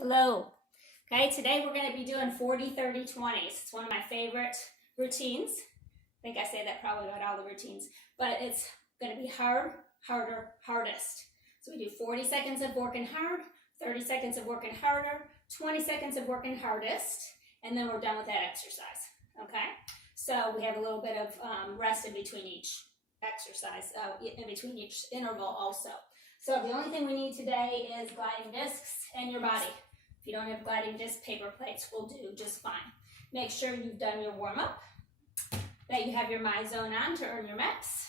Hello. Okay, today we're going to be doing 40, 30, 20s. It's one of my favorite routines. I think I say that probably about all the routines, but it's going to be hard, harder, hardest. So we do 40 seconds of working hard, 30 seconds of working harder, 20 seconds of working hardest, and then we're done with that exercise. Okay, so we have a little bit of rest in between each exercise, in between each interval also. So the only thing we need today is gliding discs and your body. If you don't have gliding disc, paper plates will do just fine. Make sure you've done your warm-up, that you have your My Zone on to earn your MEPs,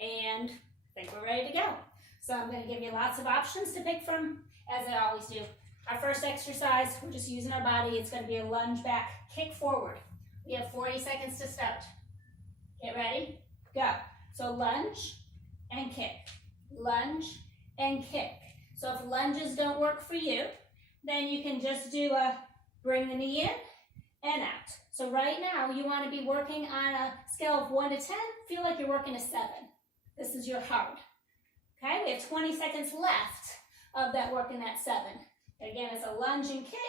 and I think we're ready to go. So I'm going to give you lots of options to pick from, as I always do. Our first exercise, we're just using our body. It's going to be a lunge back, kick forward. We have 40 seconds to start. Get ready, go. So lunge and kick, lunge and kick. So if lunges don't work for you, then you can just do a bring the knee in and out. So right now you want to be working on a scale of 1 to 10. Feel like you're working a 7. This is your hard. Okay, we have 20 seconds left of that working that 7. Again, it's a lunge and kick,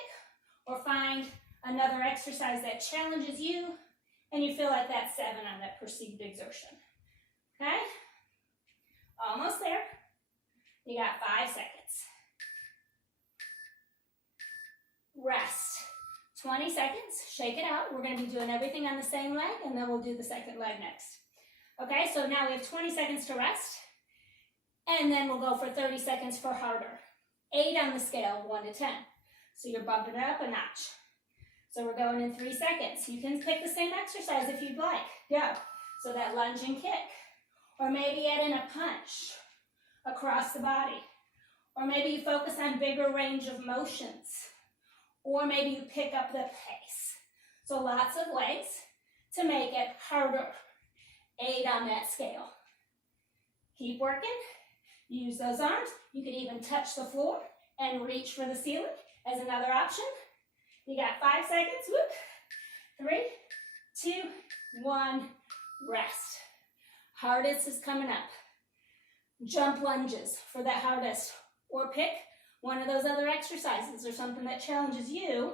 or find another exercise that challenges you and you feel like that 7 on that perceived exertion. Okay, almost there. You got 5 seconds. Rest. 20 seconds. Shake it out. We're going to be doing everything on the same leg, and then we'll do the second leg next. Okay, so now we have 20 seconds to rest, and then we'll go for 30 seconds for harder. 8 on the scale, 1 to 10. So you're bumping it up a notch. So we're going in 3 seconds. You can pick the same exercise if you'd like. Go. So that lunge and kick. Or maybe add in a punch across the body. Or maybe you focus on bigger range of motions. Or maybe you pick up the pace. So lots of ways to make it harder. 8 on that scale. Keep working. Use those arms. You could even touch the floor and reach for the ceiling as another option. You got 5 seconds. Whoop. 3, 2, 1, rest. Hardest is coming up. Jump lunges for that hardest, or pick one of those other exercises or something that challenges you,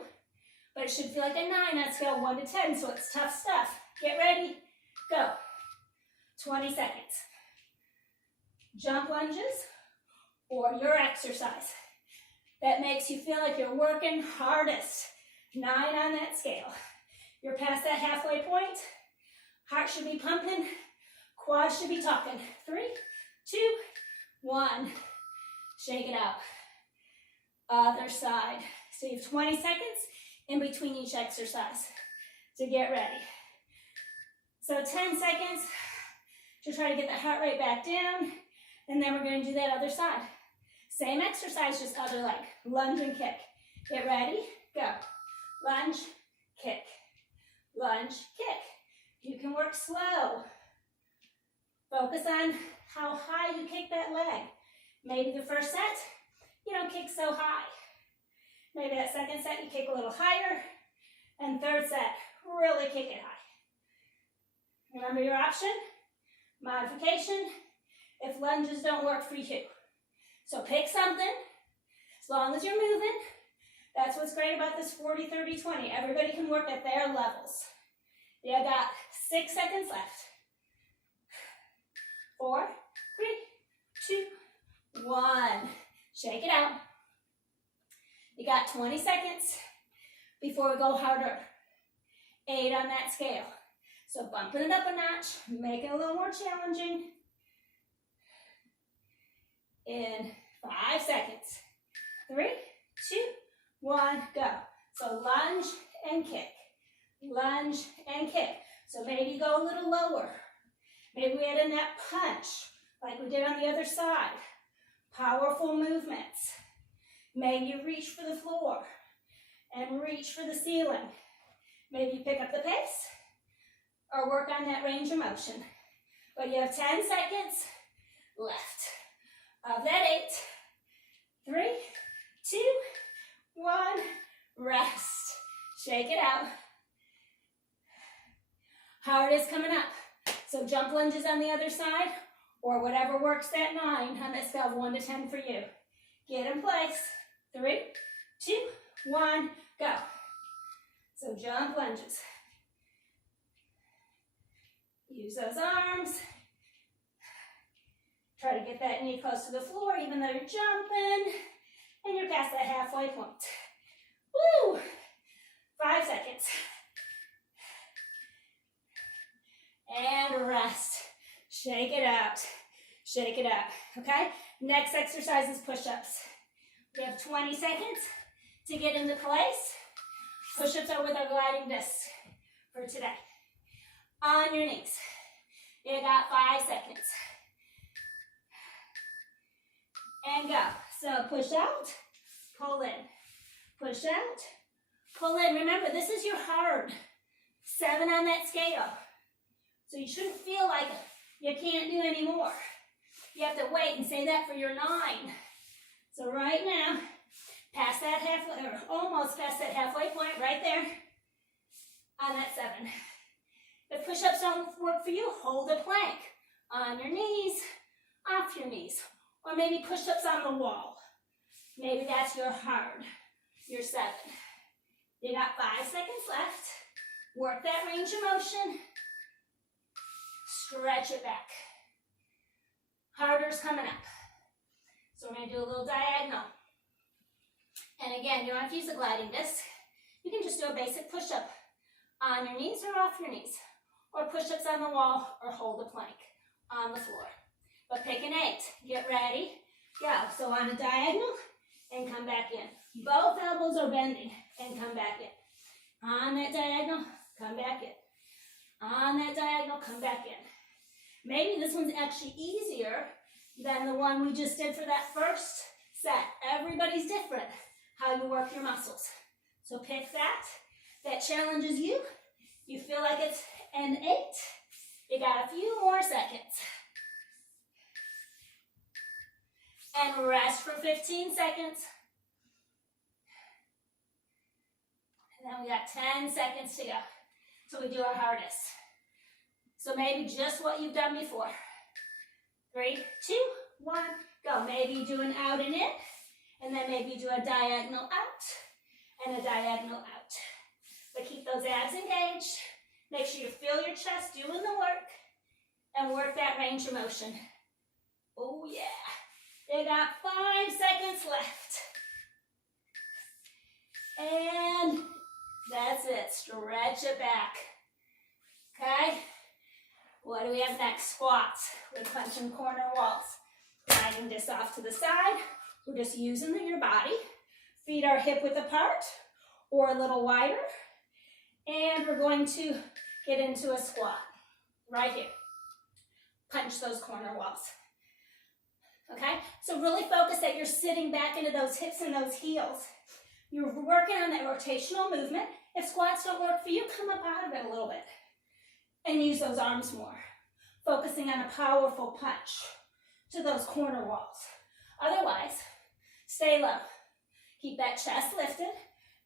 but it should feel like a 9 on scale 1 to 10, so it's tough stuff. Get ready, go. 20 seconds. Jump lunges, or your exercise that makes you feel like you're working hardest. 9 on that scale. You're past that halfway point. Heart should be pumping. Quads should be talking. 3, 2, 1. Shake it out. Other side. So you have 20 seconds in between each exercise to get ready. So 10 seconds to try to get the heart rate back down, and then we're going to do that other side. Same exercise, just other leg. Lunge and kick. Get ready, go. Lunge, kick. Lunge, kick. You can work slow. Focus on how high you kick that leg. Maybe the first set, you don't kick so high. Maybe that second set, you kick a little higher. And third set, really kick it high. Remember your option? Modification, if lunges don't work for you. So pick something, as long as you're moving. That's what's great about this 40, 30, 20. Everybody can work at their levels. You got 6 seconds left. 4, 3, 2, 1. Shake it out. You got 20 seconds before we go harder. 8 on that scale. So bumping it up a notch, making it a little more challenging. In 5 seconds. 3, 2, 1, go. So lunge and kick. Lunge and kick. So maybe go a little lower. Maybe we add in that punch, like we did on the other side. Powerful movements. Maybe you reach for the floor and reach for the ceiling. Maybe you pick up the pace or work on that range of motion. But you have 10 seconds left. Of that 8, 3, 2, 1, rest. Shake it out. Hard is coming up. So jump lunges on the other side, or whatever works that 9 on that scale of 1 to 10 for you. Get in place. 3, 2, 1, go. So jump lunges. Use those arms. Try to get that knee close to the floor even though you're jumping. And you're past that halfway point. Woo! 5 seconds. And rest. Shake it out. Shake it out. Okay? Next exercise is push-ups. We have 20 seconds to get into place. Push-ups are with our gliding discs for today. On your knees. You got 5 seconds. And go. So push out, pull in. Push out, pull in. Remember, this is your hard 7 on that scale. So you shouldn't feel like you can't do any more. You have to wait and say that for your 9. So right now, past that halfway, or almost past that halfway point, right there, on that 7. If push-ups don't work for you, hold a plank on your knees, off your knees, or maybe push-ups on the wall. Maybe that's your hard, your 7. You got 5 seconds left. Work that range of motion. Stretch it back. Harder's coming up. So we're going to do a little diagonal. And again, you don't have to use a gliding disc. You can just do a basic push-up on your knees or off your knees. Or push-ups on the wall or hold a plank on the floor. But pick an 8. Get ready. Go. So on a diagonal and come back in. Both elbows are bending and come back in. On that diagonal, come back in. On that diagonal, come back in. Maybe this one's actually easier than the one we just did for that first set. Everybody's different how you work your muscles. So pick that. That challenges you. You feel like it's an 8. You got a few more seconds. And rest for 15 seconds. And then we got 10 seconds to go. So we do our hardest. So maybe just what you've done before. 3, 2, 1, go. Maybe you do an out and in, and then maybe you do a diagonal out and a diagonal out. But keep those abs engaged. Make sure you feel your chest doing the work and work that range of motion. Oh yeah. You got 5 seconds left. And that's it. Stretch it back. Okay? What do we have next? Squats. We're punching corner walls. Sliding this off to the side. We're just using your body. Feet are hip width apart or a little wider. And we're going to get into a squat. Right here. Punch those corner walls. Okay? So really focus that you're sitting back into those hips and those heels. You're working on that rotational movement. If squats don't work for you, come up out of it a little bit. And use those arms more. Focusing on a powerful punch to those corner walls. Otherwise, stay low. Keep that chest lifted.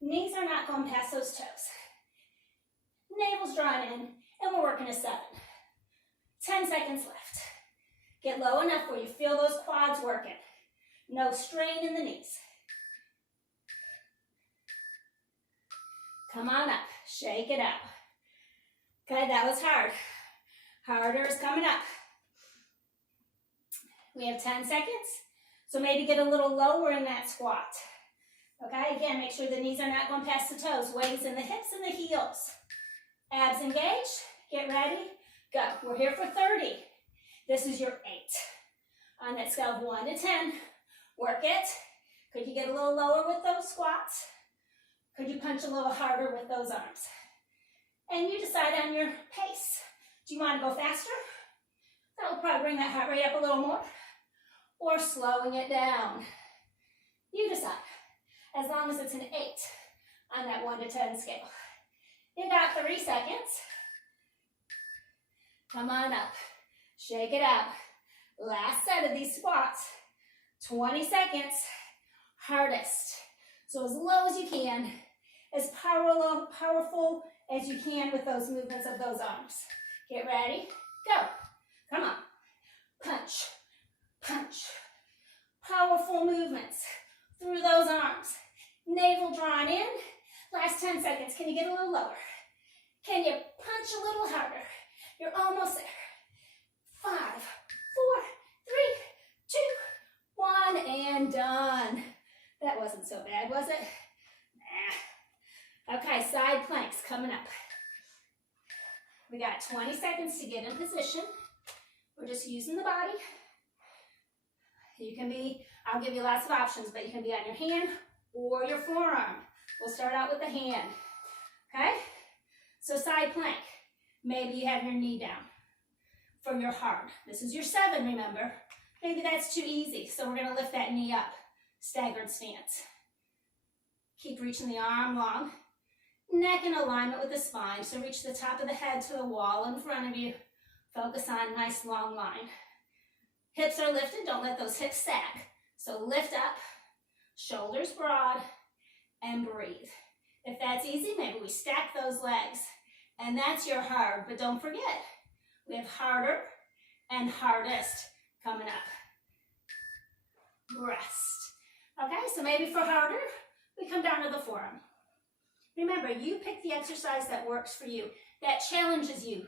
Knees are not going past those toes. Navel's drawn in, and we're working a 7. 10 seconds left. Get low enough where you feel those quads working. No strain in the knees. Come on up. Shake it out. Okay, that was hard. Harder is coming up. We have 10 seconds. So maybe get a little lower in that squat. Okay, again, make sure the knees are not going past the toes. Weight is in the hips and the heels. Abs engaged. Get ready. Go. We're here for 30. This is your 8. On that scale of 1 to 10, work it. Could you get a little lower with those squats? Could you punch a little harder with those arms? And you decide on your pace. Do you want to go faster? That will probably bring that heart rate up a little more. Or slowing it down. You decide. As long as it's an 8 on that 1 to 10 scale. You got 3 seconds. Come on up. Shake it out. Last set of these squats. 20 seconds. Hardest. So as low as you can. As powerful as you can with those movements of those arms. Get ready. Go. Come on. Punch. Punch. Powerful movements through those arms. navel drawn in. Last 10 seconds. Can you get a little lower? Can you punch a little harder? You're almost there. 5, 4, 3, 2, 1, and done. That wasn't so bad, was it? Nah. Okay, side planks coming up. We got 20 seconds to get in position. We're just using the body. You can be, I'll give you lots of options, but you can be on your hand or your forearm. We'll start out with the hand, okay? So side plank, maybe you have your knee down for your hard. This is your 7, remember? Maybe that's too easy, so we're gonna lift that knee up. Staggered stance. Keep reaching the arm long. Neck in alignment with the spine, so reach the top of the head to the wall in front of you. Focus on a nice long line. Hips are lifted, don't let those hips sag. So lift up, shoulders broad, and breathe. If that's easy, maybe we stack those legs. And that's your hard, but don't forget, we have harder and hardest coming up. Rest. Okay, so maybe for harder, we come down to the forearm. Remember, you pick the exercise that works for you, that challenges you.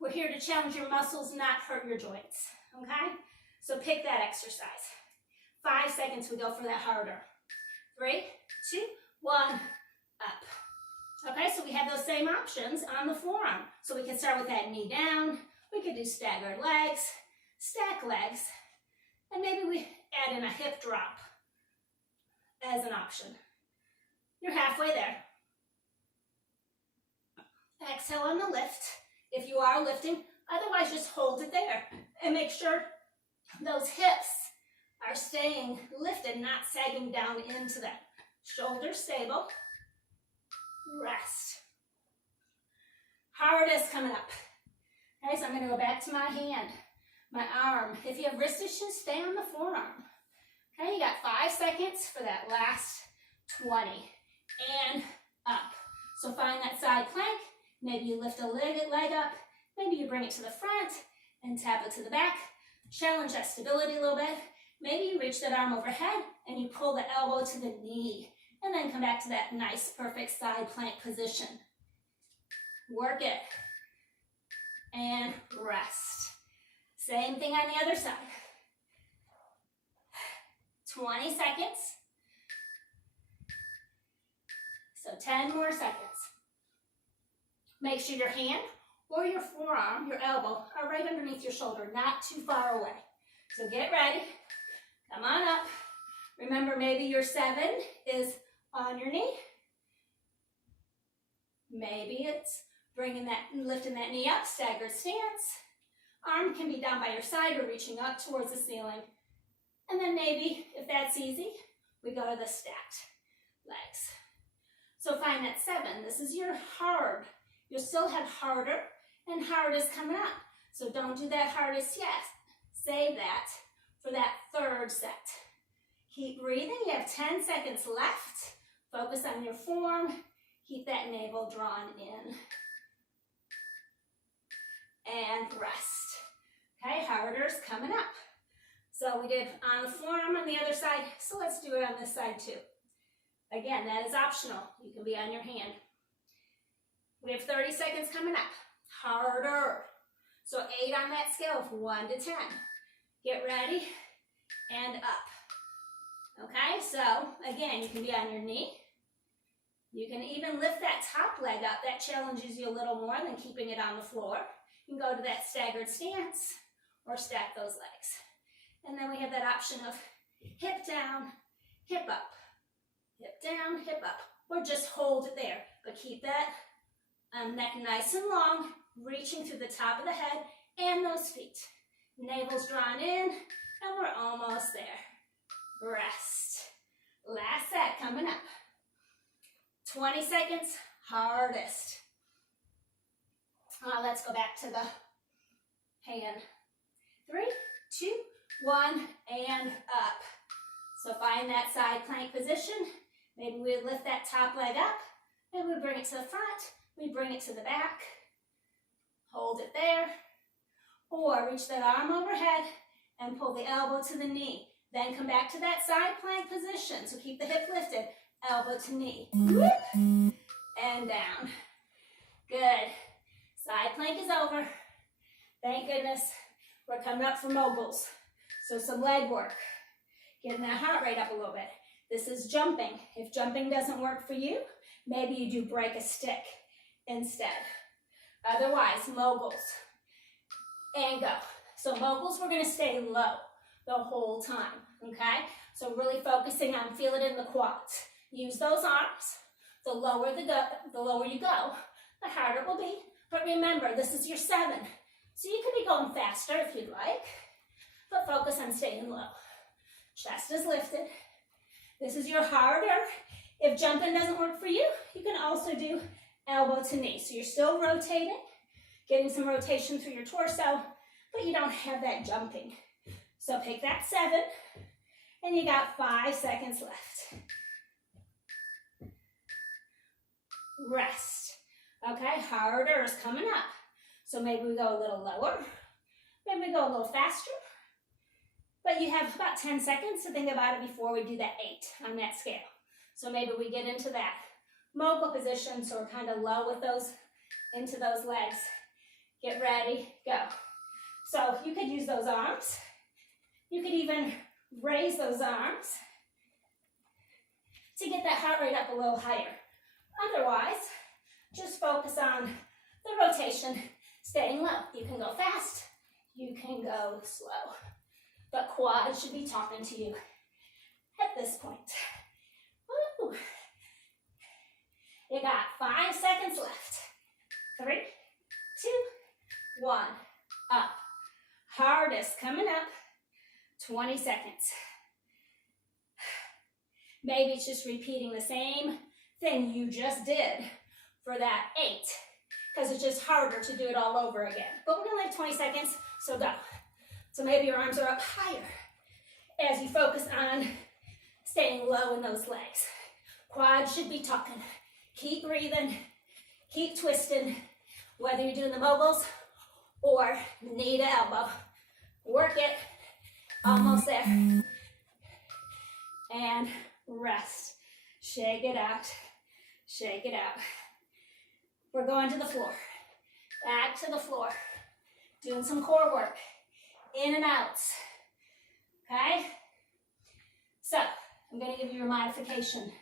We're here to challenge your muscles, not hurt your joints, okay? So pick that exercise. 5 seconds, we go for that harder. 3, 2, 1, up. Okay, so we have those same options on the forearm. So we can start with that knee down. We could do staggered legs, stack legs, and maybe we add in a hip drop as an option. You're halfway there. Exhale on the lift, if you are lifting. Otherwise, just hold it there and make sure those hips are staying lifted, not sagging down into them. Shoulders stable. Rest. Hardest coming up. Okay, so I'm going to go back to my hand, my arm. If you have wrist issues, stay on the forearm. Okay, you got 5 seconds for that last 20. And up. So find that side plank. Maybe you lift a leg up. Maybe you bring it to the front and tap it to the back. Challenge that stability a little bit. Maybe you reach that arm overhead and you pull the elbow to the knee. And then come back to that nice, perfect side plank position. Work it. And rest. Same thing on the other side. 20 seconds. So 10 more seconds. Make sure your hand or your forearm, your elbow, are right underneath your shoulder, not too far away. So get ready. Come on up. Remember, maybe your 7 is on your knee. Maybe it's lifting that knee up, staggered stance. Arm can be down by your side or reaching up towards the ceiling. And then maybe, if that's easy, we go to the stacked legs. So find that 7. This is your hard. You'll still have harder and hardest coming up. So don't do that hardest yet. Save that for that 3rd set. Keep breathing. You have 10 seconds left. Focus on your form. Keep that navel drawn in. And rest. Okay, harder's coming up. So we did on the forearm on the other side. So let's do it on this side too. Again, that is optional. You can be on your hand. We have 30 seconds coming up. Harder. So 8 on that scale of 1 to 10. Get ready and up. Okay, so again, you can be on your knee. You can even lift that top leg up. That challenges you a little more than keeping it on the floor. You can go to that staggered stance or stack those legs. And then we have that option of hip down, hip up. Hip down, hip up. Or just hold it there. But keep that neck nice and long, reaching through the top of the head and those feet. Navel's drawn in, and we're almost there. Rest. Last set coming up. 20 seconds, hardest. Let's go back to the hand. 3, 2, 1, and up. So find that side plank position. Maybe we lift that top leg up, and we bring it to the front. We bring it to the back. Hold it there. Or reach that arm overhead and pull the elbow to the knee. Then come back to that side plank position. So keep the hip lifted. Elbow elbow to knee. Whoop. And down. Good. Side plank is over. Thank goodness we're coming up for moguls. So some leg work. Getting that heart rate up a little bit. This is jumping. If jumping doesn't work for you, maybe you do break a stick instead. Otherwise, moguls. And go. So moguls, we're going to stay low the whole time, okay? So really focusing on feel it in the quads. Use those arms. The lower you go, the harder it will be. But remember, this is your 7. So you could be going faster if you'd like, but focus on staying low. Chest is lifted. This is your harder. If jumping doesn't work for you, you can also do elbow to knee. So you're still rotating, getting some rotation through your torso, but you don't have that jumping. So pick that 7, and you got 5 seconds left. Rest. Okay, harder is coming up. So maybe we go a little lower, maybe we go a little faster, but you have about 10 seconds to think about it before we do that 8 on that scale. So maybe we get into that mogul position, so we're kind of low with those, into those legs. Get ready, go. So you could use those arms. You could even raise those arms to get that heart rate up a little higher. Otherwise, just focus on the rotation, staying low. You can go fast, you can go slow. But quads should be talking to you at this point. Woo. You got 5 seconds left. 3, 2, 1, up. Hardest coming up, 20 seconds. Maybe it's just repeating the same thing you just did for that 8, because it's just harder to do it all over again. But we're gonna have 20 seconds, so go. So maybe your arms are up higher as you focus on staying low in those legs. Quads should be talking. Keep breathing, keep twisting, whether you're doing the moguls or knee to elbow. Work it, almost there. And rest. Shake it out, shake it out. We're going to the floor, back to the floor. Doing some core work, in and outs, okay? So, I'm gonna give you a modification.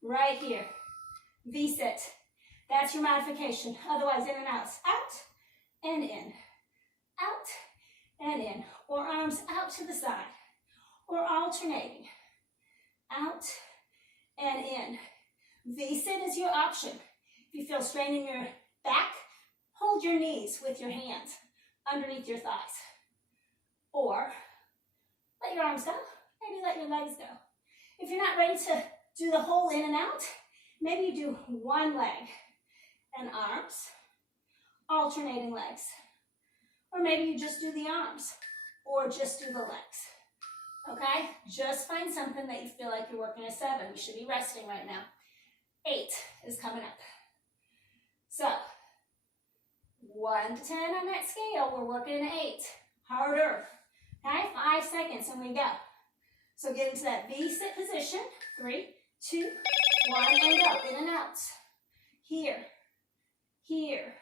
Right here, V-sit. That's your modification. Otherwise, in and outs. Out and in. Out and in. Or arms out to the side. Or alternating. Out and in. V-sit is your option. If you feel strain in your back, hold your knees with your hands underneath your thighs. Or let your arms go. Maybe let your legs go. If you're not ready to do the whole in and out, maybe you do one leg and arms, alternating legs. Or maybe you just do the arms, or just do the legs. Okay? Just find something that you feel like you're working a 7. You should be resting right now. 8 is coming up. So, 1 to 10 on that scale, we're working an 8. Harder. Okay? 5 seconds and we go. So get into that V-sit position. 3, 2, 1, and go. In and out. Here. Here.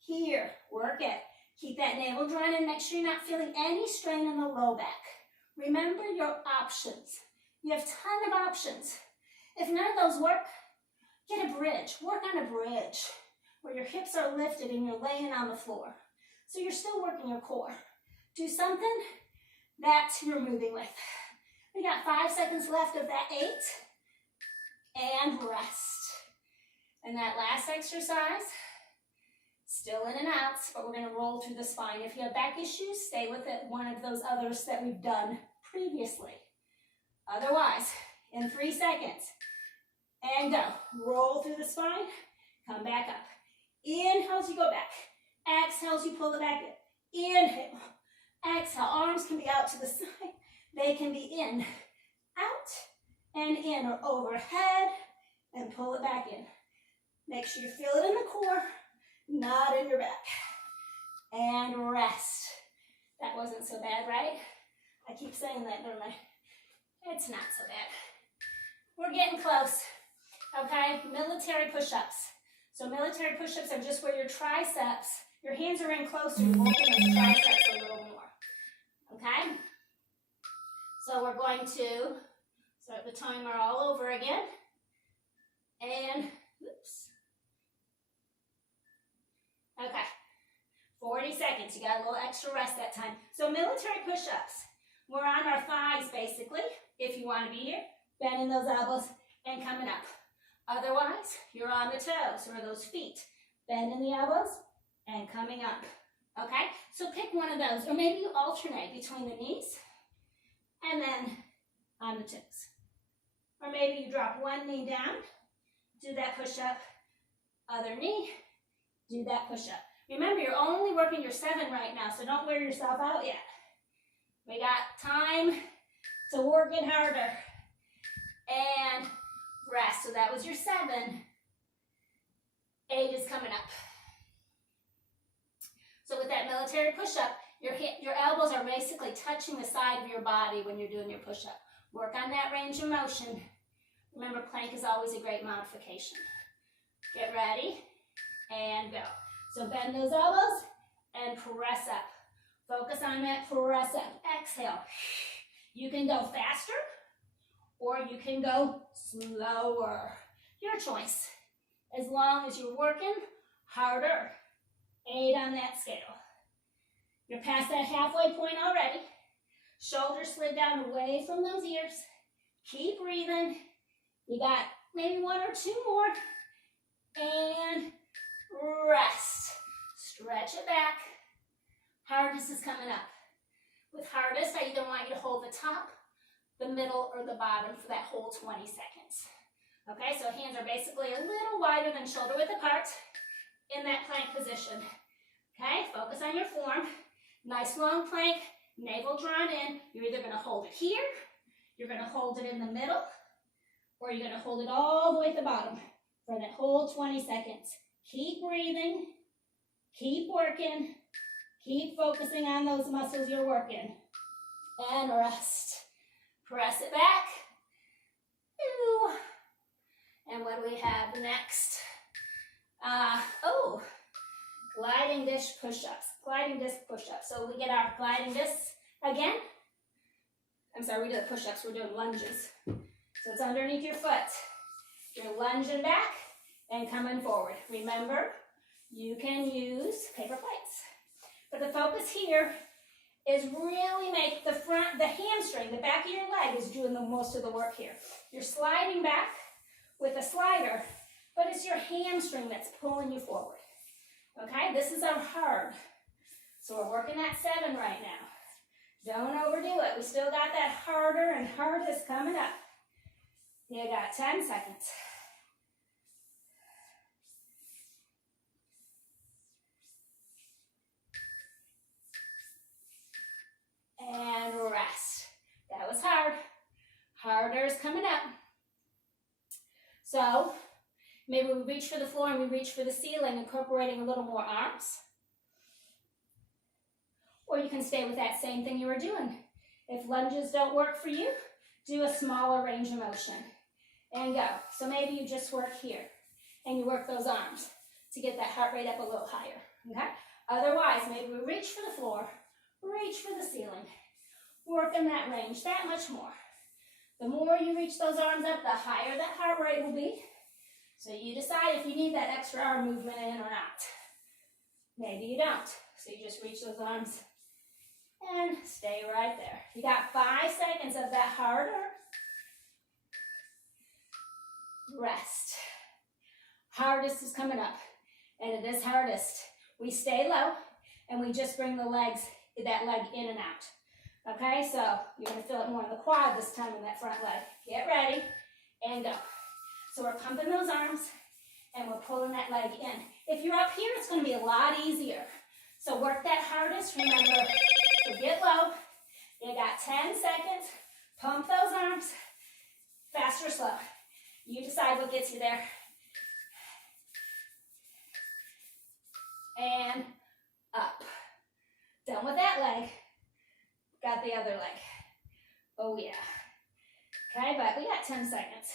Here. Work it. Keep that navel drawn in. Make sure you're not feeling any strain in the low back. Remember your options. You have a ton of options. If none of those work, get a bridge. Work on a bridge where your hips are lifted and you're laying on the floor. So you're still working your core. Do something that you're moving with. We got 5 seconds left of that 8. And rest. And that last exercise, still in and out, but we're going to roll through the spine. If you have back issues, stay with it, one of those others that we've done previously. Otherwise, in 3 seconds, and go. Roll through the spine, come back up. Inhale as you go back. Exhale as you pull it back in. Inhale. Exhale. Arms can be out to the side. They can be in, out, and in, or overhead, and pull it back in. Make sure you feel it in the core, not in your back. And rest. That wasn't so bad, right? I keep saying that, don't I? It's not so bad. We're getting close, okay? Military push-ups. So military push-ups are just where your triceps, your hands are in closer, you're working those triceps a little more, okay? So we're going to start the timer all over again. And, oops. Okay, 40 seconds. You got a little extra rest that time. So military push-ups. We're on our thighs, basically, if you want to be here. Bending those elbows and coming up. Otherwise, you're on the toes or those feet. Bending the elbows and coming up. Okay? So pick one of those. Or maybe you alternate between the knees and then on the toes. Or maybe you drop one knee down, do that push-up, other knee, do that push-up. Remember, you're only working your 7 right now, so don't wear yourself out yet. We got time to work it harder. And rest. So that was your 7. 8 is coming up. So with that military push-up, your elbows are basically touching the side of your body when you're doing your push-up. Work on that range of motion. Remember, plank is always a great modification. Get ready and go. So bend those elbows and press up. Focus on that press up. Exhale. You can go faster or you can go slower. Your choice. As long as you're working harder. 8 on that scale. You're past that halfway point already. Shoulders slid down away from those ears. Keep breathing. You got maybe 1 or 2 more. And rest. Stretch it back. Hardest is coming up. With hardest, I either want you to hold the top, the middle, or the bottom for that whole 20 seconds. Okay, so hands are basically a little wider than shoulder width apart in that plank position. Okay, focus on your form. Nice long plank, navel drawn in. You're either going to hold it here, you're going to hold it in the middle, or you're going to hold it all the way at the bottom for that whole 20 seconds. Keep breathing, keep working, keep focusing on those muscles you're working. And rest. Press it back. Ooh. And what do we have next? Gliding disc push-ups. Gliding disc push-ups. So we get our gliding discs again. I'm sorry, we did the push-ups. We're doing lunges. So it's underneath your foot. You're lunging back and coming forward. Remember, you can use paper plates. But the focus here is really make the hamstring, the back of your leg is doing the most of the work here. You're sliding back with a slider, but it's your hamstring that's pulling you forward. Okay, this is our hard. So we're working that 7 right now. Don't overdo it. We still got that harder and hardest coming up. You got 10 seconds. And rest. That was hard. Harder is coming up. So maybe we reach for the floor and we reach for the ceiling, incorporating a little more arms. Or you can stay with that same thing you were doing. If lunges don't work for you, do a smaller range of motion. And go. So maybe you just work here and you work those arms to get that heart rate up a little higher. Okay? Otherwise, maybe we reach for the floor, reach for the ceiling. Work in that range that much more. The more you reach those arms up, the higher that heart rate will be. So you decide if you need that extra arm movement in or not. Maybe you don't. So you just reach those arms and stay right there. You got 5 seconds of that harder. Rest. Hardest is coming up. And it is hardest. We stay low and we just bring that leg in and out. Okay, so you're going to feel it more in the quad this time in that front leg. Get ready and go. So we're pumping those arms and we're pulling that leg in. If you're up here, it's going to be a lot easier. So work that hardest, remember. So get low. You got 10 seconds. Pump those arms. Fast or slow. You decide what gets you there. And up. Done with that leg. Got the other leg. Oh yeah. Okay, but we got 10 seconds.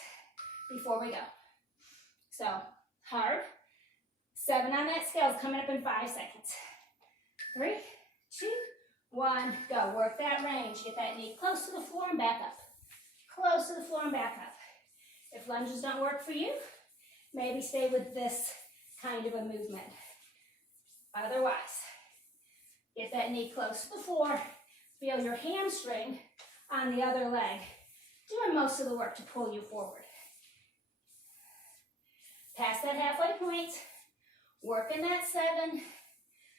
before we go. So hard. 7 on that scale is coming up in 5 seconds. 3, 2, 1, go. Work that range. Get that knee close to the floor and back up. Close to the floor and back up. If lunges don't work for you, maybe stay with this kind of a movement. Otherwise, get that knee close to the floor. Feel your hamstring on the other leg, doing most of the work to pull you forward. Past that halfway point, working that 7,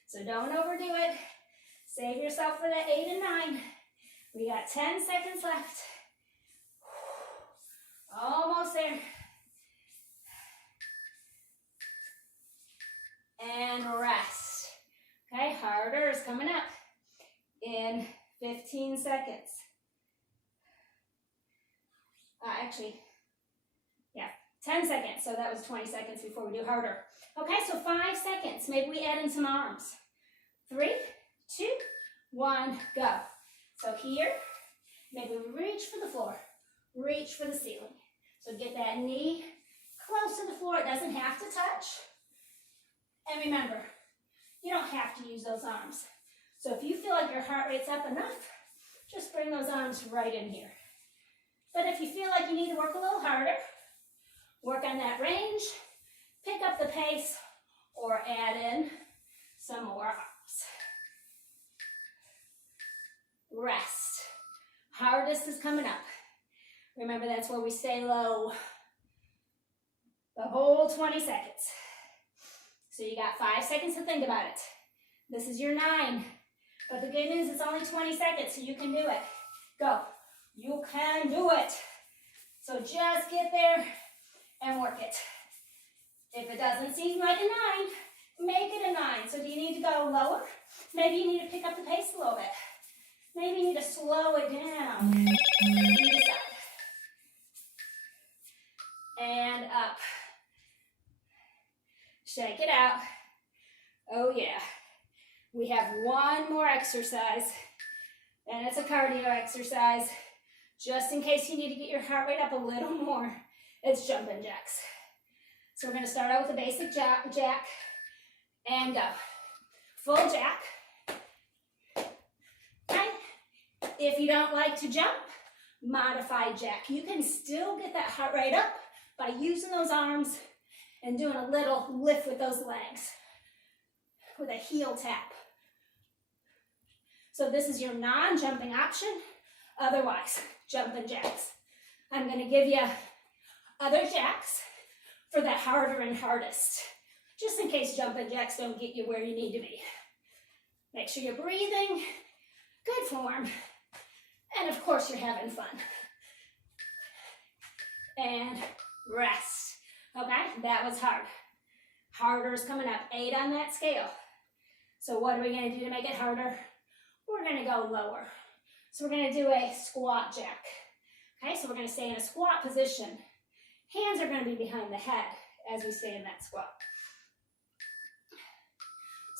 so don't overdo it. Save yourself for that 8 and 9. We got 10 seconds left. Almost there. And rest. Okay, harder is coming up in 15 seconds. Actually, yeah, 10 seconds. So that was 20 seconds before we do harder. Okay, so 5 seconds. Maybe we add in some arms. 3, 2, 1, go. So here, maybe we reach for the floor. Reach for the ceiling. So get that knee close to the floor. It doesn't have to touch. And remember, you don't have to use those arms. So if you feel like your heart rate's up enough, just bring those arms right in here. But if you feel like you need to work a little harder, work on that range, pick up the pace, or add in some more arms. Rest. Hardest is coming up. Remember, that's where we stay low the whole 20 seconds. So you got 5 seconds to think about it. This is your 9. But the good news, it's only 20 seconds, so you can do it. Go. You can do it. So just get there and work it. If it doesn't seem like a 9, make it a 9. So do you need to go lower? Maybe you need to pick up the pace a little bit. Maybe you need to slow it down. You decide. And up. Shake it out. Oh yeah. We have one more exercise, and it's a cardio exercise. Just in case you need to get your heart rate up a little more, it's jumping jacks. So we're going to start out with a basic jack, and go. Full jack. Okay. If you don't like to jump, modified jack. You can still get that heart rate up by using those arms and doing a little lift with those legs with a heel tap. So this is your non-jumping option. Otherwise, jumping jacks. I'm going to give you other jacks for that harder and hardest, just in case jumping jacks don't get you where you need to be. Make sure you're breathing, good form, and of course you're having fun. And rest. Okay, that was hard. Harder is coming up, 8 on that scale. So what are we going to do to make it harder? We're going to go lower. So we're going to do a squat jack. Okay, so we're going to stay in a squat position. Hands are going to be behind the head as we stay in that squat.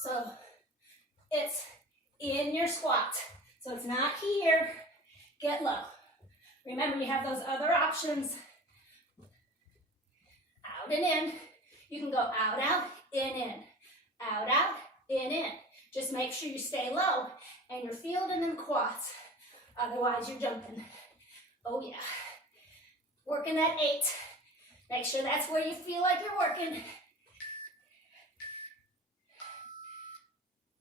So it's in your squat. So it's not here. Get low. Remember, you have those other options. Out and in. You can go out, out, in. Out, out, in. Just make sure you stay low and you're fielding in the quads. Otherwise, you're jumping. Oh, yeah. Working that 8. Make sure that's where you feel like you're working.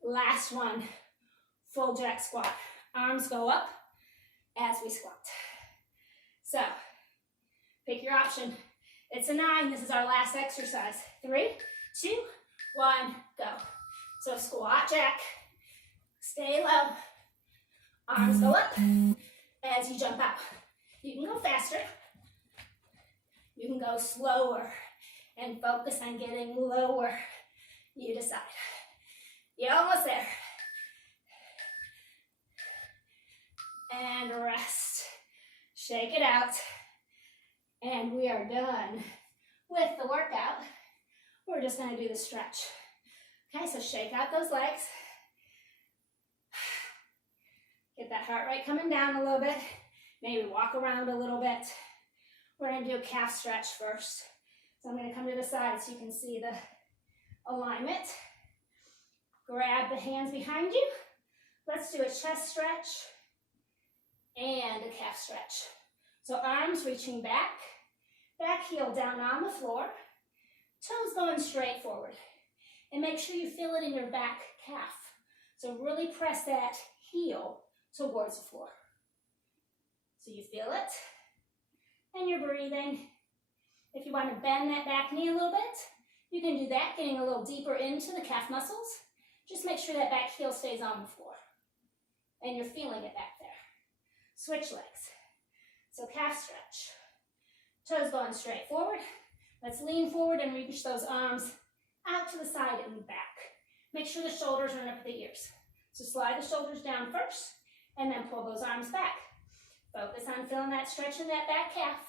Last one. Full jack squat. Arms go up as we squat. So, pick your option. It's a 9. This is our last exercise. 3, 2, 1, go. So squat jack. Stay low. Arms go up as you jump out. You can go faster. You can go slower and focus on getting lower. You decide. You're almost there. And rest. Shake it out. And we are done with the workout. We're just going to do the stretch. Okay, so shake out those legs. Get that heart rate coming down a little bit. Maybe walk around a little bit. We're going to do a calf stretch first. So I'm going to come to the side so you can see the alignment. Grab the hands behind you. Let's do a chest stretch and a calf stretch. So arms reaching back, back heel down on the floor, toes going straight forward. And make sure you feel it in your back calf. So really press that heel towards the floor. So you feel it, and you're breathing. If you want to bend that back knee a little bit, you can do that, getting a little deeper into the calf muscles. Just make sure that back heel stays on the floor, and you're feeling it back there. Switch legs. So calf stretch. Toes going straight forward. Let's lean forward and reach those arms out to the side and back. Make sure the shoulders are up at the ears. So slide the shoulders down first, and then pull those arms back. Focus on feeling that stretch in that back calf.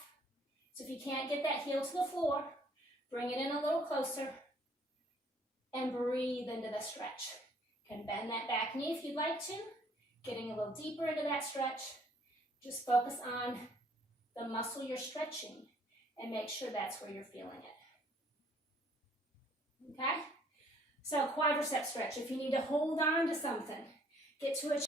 So if you can't get that heel to the floor, bring it in a little closer and breathe into the stretch. You can bend that back knee if you'd like to, getting a little deeper into that stretch. Just focus on the muscle you're stretching and make sure that's where you're feeling it. Okay? So quadricep stretch. If you need to hold on to something, get to a